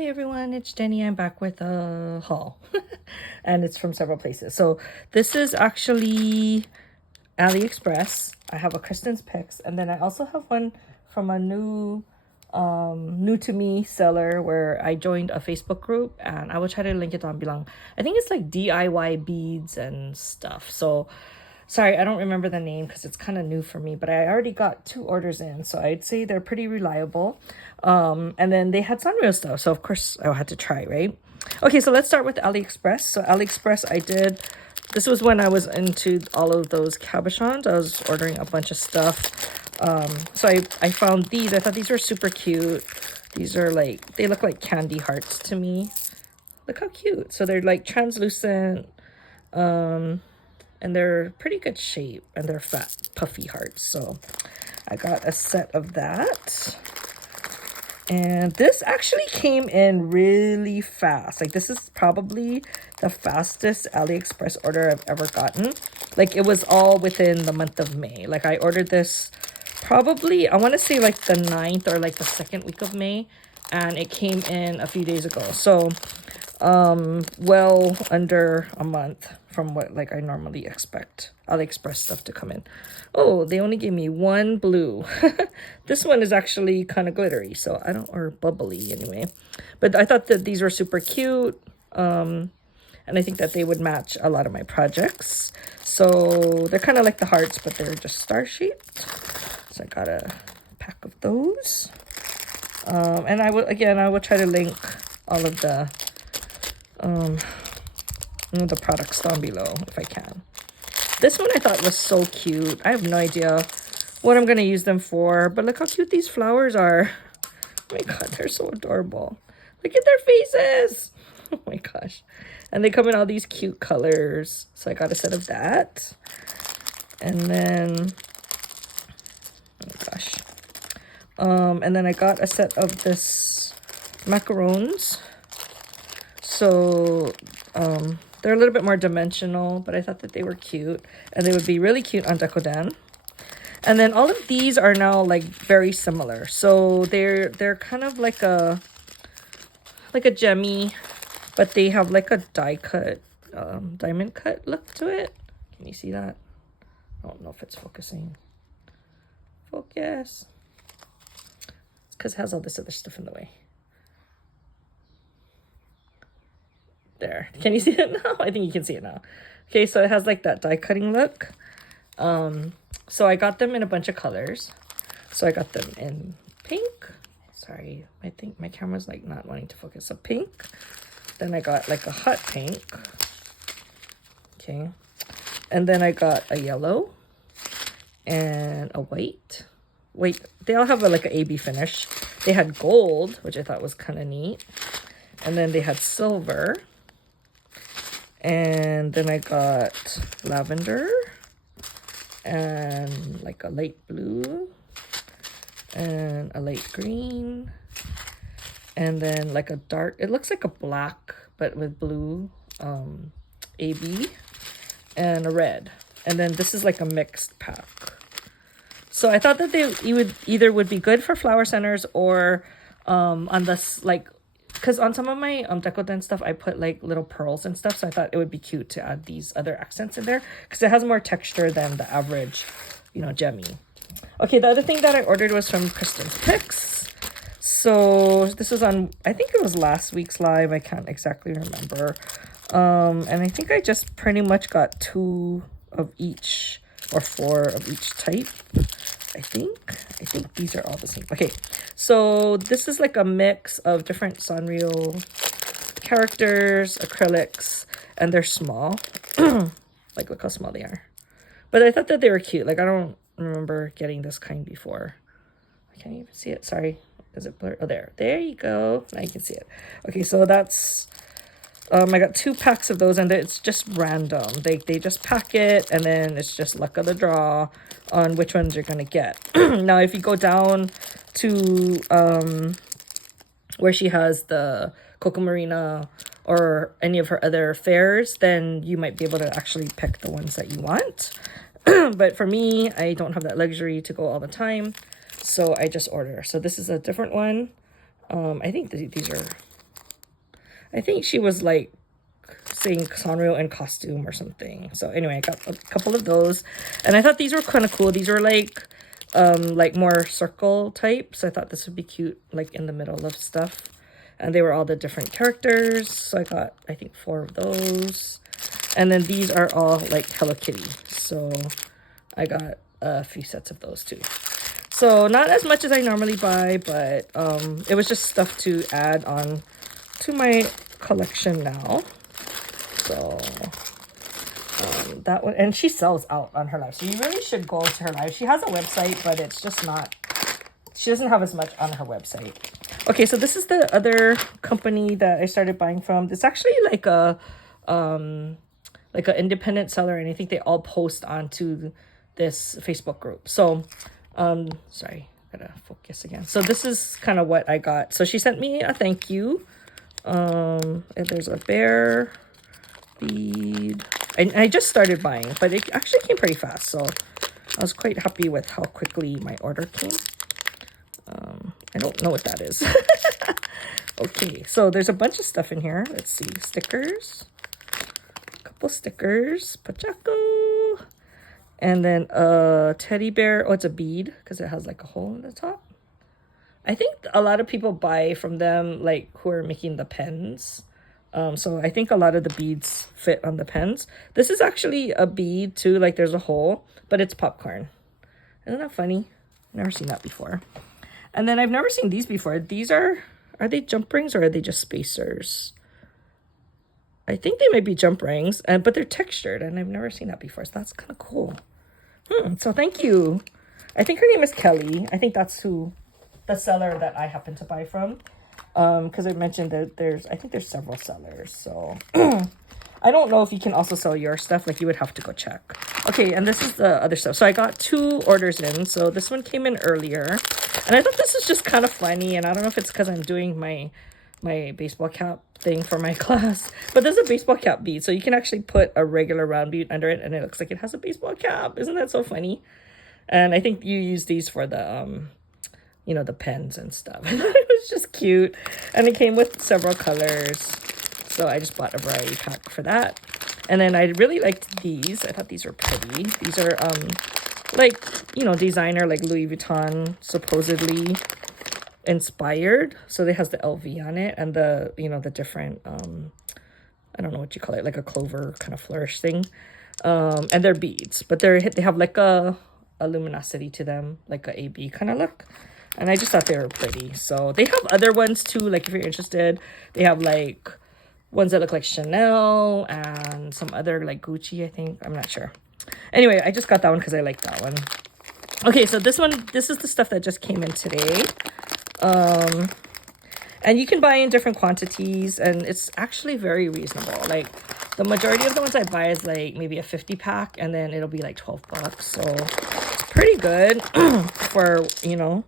Hey everyone, it's Jenny. I'm back with a haul and it's from several places. So this is actually Aliexpress. I have a Krystin's picks, and then I also have one from a new to me seller where I joined a Facebook group, and I will try to link it on bilang. I think it's like DIY beads and stuff. So sorry, I don't remember the name because it's kind of new for me, but I already got 2 orders in, so I'd say they're pretty reliable. And then they had Sanrio stuff, so of course I had to try, right? Okay, so let's start with AliExpress. So AliExpress, this was when I was into all of those cabochons. I was ordering a bunch of stuff. So I found these. I thought these were super cute. These are like, they look like candy hearts to me. Look how cute. So they're like translucent. And they're pretty good shape, and they're fat, puffy hearts. So I got a set of that. And this actually came in really fast. Like, this is probably the fastest AliExpress order I've ever gotten. Like, it was all within the month of May. Like, I ordered this probably, I want to say like the 9th or like the 2nd week of May. And it came in a few days ago. So well under a month from what like I normally expect AliExpress stuff to come in. Oh, they only gave me 1 blue. This one is actually kind of glittery, so I don't, or bubbly anyway. But I thought that these were super cute. And I think that they would match a lot of my projects. So they're kind of like the hearts, but they're just star shaped. So I got a pack of those. And I will try to link all of the products down below if I can. This one I thought was so cute. I have no idea what I'm gonna use them for, but look how cute these flowers are. Oh my god, they're so adorable. Look at their faces. Oh my gosh. And they come in all these cute colors. So I got a set of that. And then, oh my gosh. And then I got a set of this macarons. So they're a little bit more dimensional, but I thought that they were cute, and they would be really cute on decodan. And then all of these are now like very similar. So they're kind of like a gemmy, but they have like a die cut, diamond cut look to it. Can you see that? I don't know if it's focusing. Focus. It's because it has all this other stuff in the way. There, can you see it now? I think you can see it now. Okay, so it has like that die cutting look. So I got them in a bunch of colors. So I got them in pink. Sorry, I think my camera's like not wanting to focus. So pink. Then I got like a hot pink. Okay. And then I got a yellow and a white. Wait, they all have like an AB finish. They had gold, which I thought was kind of neat. And then they had silver. And then I got lavender and like a light blue and a light green, and then like a dark, it looks like a black but with blue AB, and a red. And then this is like a mixed pack. So I thought that they would be good for flower centers or on this, like, because on some of my decoden stuff, I put like little pearls and stuff. So I thought it would be cute to add these other accents in there because it has more texture than the average, gemmy. Okay, the other thing that I ordered was from Krystin's Picks. So this was on, I think it was last week's live. I can't exactly remember. And I think I just pretty much got 2 of each or 4 of each type. I think these are all the same. Okay, so this is like a mix of different Sanrio characters, acrylics, and they're small. Like, look how small they are. But I thought that they were cute. Like, I don't remember getting this kind before. I can't even see it. Sorry. Is it blurred? Oh, there you go. Now you can see it. Okay, so that's I got 2 packs of those, and it's just random. They just pack it, and then it's just luck of the draw on which ones you're gonna get. Now, if you go down to where she has the Coco Marina or any of her other fairs, then you might be able to actually pick the ones that you want. But for me, I don't have that luxury to go all the time, so I just order. So this is a different one. I think these are I think she was like saying Sanrio in costume or something. So anyway, I got a couple of those, and I thought these were kind of cool. These were like more circle type, so I thought this would be cute, like in the middle of stuff. And they were all the different characters, so I got, I think, 4 of those. And then these are all like Hello Kitty, so I got a few sets of those too. So not as much as I normally buy, but it was just stuff to add on to my collection now. So that one, and she sells out on her live, so you really should go to her live. She has a website, but it's just not, she doesn't have as much on her website. Okay, so this is the other company that I started buying from. It's actually like a an independent seller, and I think they all post onto this Facebook group. So sorry, gotta focus again. So this is kind of what I got. So she sent me a thank you. And there's a bear bead. I just started buying, but it actually came pretty fast, so I was quite happy with how quickly my order came. I don't know what that is. Okay, so there's a bunch of stuff in here. Let's see, stickers, a couple stickers, Pachaco, and then a teddy bear. Oh, it's a bead because it has like a hole in the top. I think a lot of people buy from them, like who are making the pens. So I think a lot of the beads fit on the pens. This is actually a bead too, like there's a hole, but it's popcorn. Isn't that funny? Never seen that before. And then I've never seen these before. These are they jump rings or are they just spacers? I think they might be jump rings, but they're textured, and I've never seen that before, so that's kind of cool. So thank you. I think her name is Kelly. I think that's who the seller that I happen to buy from. Because I mentioned that I think there's several sellers, so I don't know if you can also sell your stuff. Like, you would have to go check. Okay, and this is the other stuff. So I got 2 orders in. So this one came in earlier, and I thought this was just kind of funny, and I don't know if it's because I'm doing my baseball cap thing for my class, but there's a baseball cap bead, so you can actually put a regular round bead under it, and it looks like it has a baseball cap. Isn't that so funny? And I think you use these for the you know, the pens and stuff. It was just cute, and it came with several colors, so I just bought a variety pack for that. And then I really liked these. I thought these were pretty. These are like, you know, designer, like Louis Vuitton supposedly inspired, so it has the LV on it, and the, you know, the different I don't know what you call it, like a clover kind of flourish thing, and they're beads, but they have like a luminosity to them, like a AB kind of look. And I just thought they were pretty. So they have other ones too, like if you're interested. They have like ones that look like Chanel and some other like Gucci, I think. I'm not sure. Anyway, I just got that one because I like that one. Okay, so this is the stuff that just came in today. And you can buy in different quantities, and it's actually very reasonable. Like, the majority of the ones I buy is like maybe a 50 pack, and then it'll be like 12 bucks. So it's pretty good for, you know,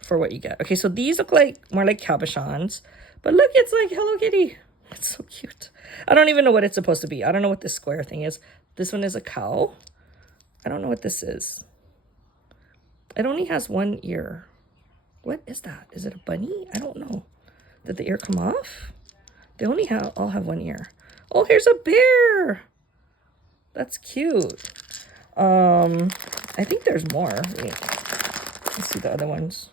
for what you get. Okay, so these look like more like cabochons, but look, it's like Hello Kitty. It's so cute. I don't even know what it's supposed to be. I don't know what this square thing is. This one is a cow. I don't know what this is. It only has 1 ear. What is that? Is it a bunny? I don't know. Did the ear come off? They only all have 1 ear. Oh, here's a bear. That's cute. I think there's more. Wait, let's see the other ones.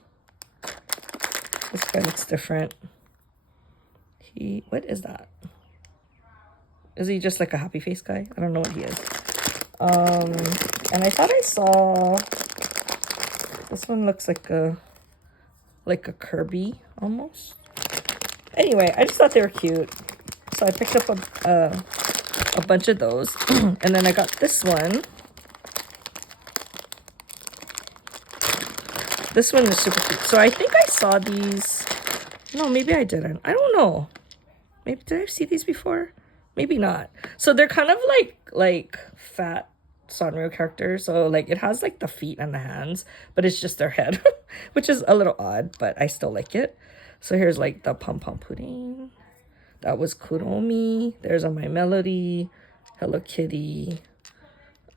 This guy looks different. What is that? Is he just like a happy face guy? I don't know what he is. And I thought I saw, this one looks like a Kirby almost. Anyway, I just thought they were cute, so I picked up a bunch of those. And then I got this one. This one is super cute. So I think I saw these. No, maybe I didn't. I don't know. Maybe, did I see these before? Maybe not. So they're kind of like fat Sanrio characters. So like it has like the feet and the hands, but it's just their head, which is a little odd, but I still like it. So here's like the Pom Pom Pudding. That was Kuromi. There's a My Melody, Hello Kitty.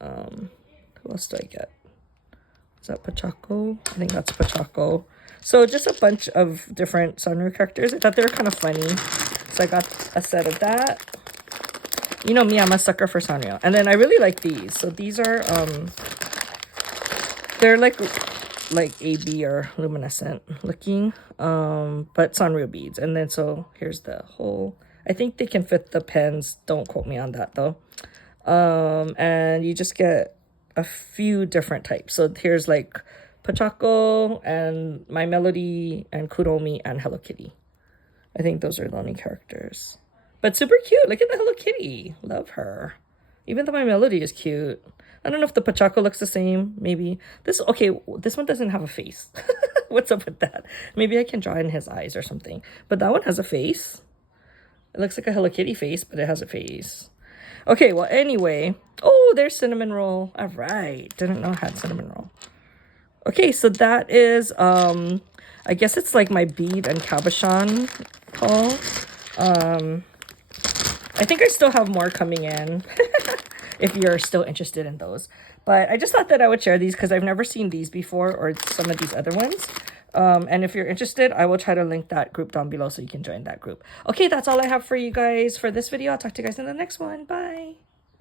Who else do I get? Is that Pachaco? I think that's Pachaco. So just a bunch of different Sanrio characters. I thought they were kind of funny, so So I got a set of that. You know me, I'm a sucker for Sanrio. And then I really like these. So these are, they're like AB or luminescent looking, but Sanrio beads. And then so here's the whole, I think they can fit the pens. Don't quote me on that though. And you just get a few different types. So here's like Pochako and My Melody and Kuromi and Hello Kitty. I think those are the only characters. But super cute. Look at the Hello Kitty. Love her. Even though My Melody is cute. I don't know if the Pochako looks the same. Maybe. This one doesn't have a face. What's up with that? Maybe I can draw in his eyes or something. But that one has a face. It looks like a Hello Kitty face, but it has a face. Okay, well, anyway. Oh, there's Cinnamon Roll. All right. Didn't know I had Cinnamon Roll. Okay, so that is, I guess it's like my bead and cabochon haul. I think I still have more coming in if you're still interested in those. But I just thought that I would share these because I've never seen these before or some of these other ones. And if you're interested, I will try to link that group down below so you can join that group. Okay, that's all I have for you guys for this video. I'll talk to you guys in the next one. Bye.